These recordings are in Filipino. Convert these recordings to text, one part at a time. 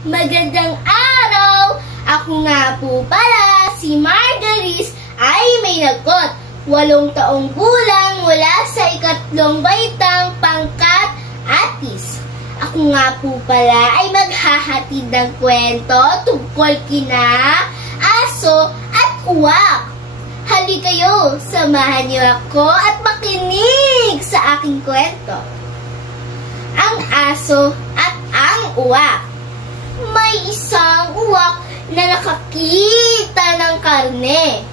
Magandang araw! Ako nga po pala, si Margaris ay may lagot. 8 taong gulang mula sa 3 baitang pangkat Atis. Ako nga po pala ay maghahatid ng kwento tungkol kina aso at uwak. Hali kayo, samahan niyo ako at makinig sa aking kwento. Ang aso at ang uwak. May isang uwak na nakakita ng karne.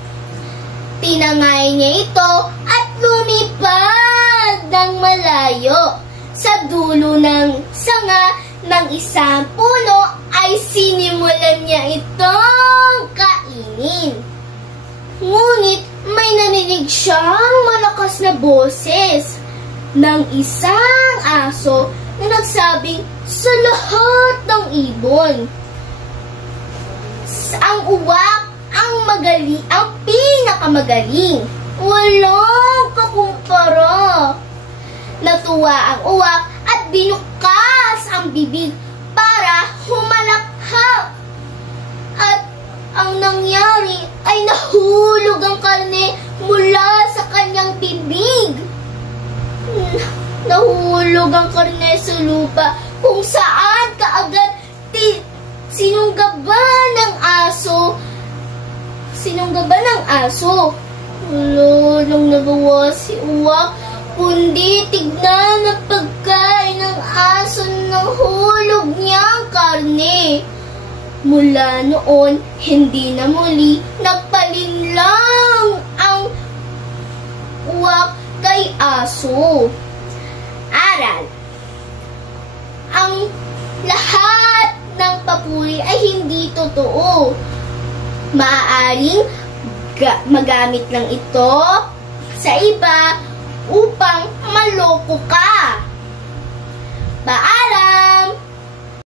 Tinangay niya ito at lumipad ng malayo. Sa dulo ng sanga ng isang puno ay sinimulan niya itong kainin. Ngunit may narinig siyang malakas na boses ng isang aso na nagsabing sa lahat ng ibon. Ang uwak ang magaling, ang pinakamagaling. Walang kakumpara. Natuwa ang uwak at binukas ang bibig para humalakhak. At ang nangyari ay nahulog ang karne mula sa kanyang bibig. Nahulog ang karne sa lupa kung saan kaagad sinunggaban ng aso. Wala nang nagawa si uwak kundi tignan ang pagkain ng aso ng hulog niyang karne. Mula noon, hindi na muli nagpalinlang ang uwak kay aso. Aral. Ang lahat ng papuri ay hindi totoo. Maaaring magamit lang ito sa iba upang maloko ka.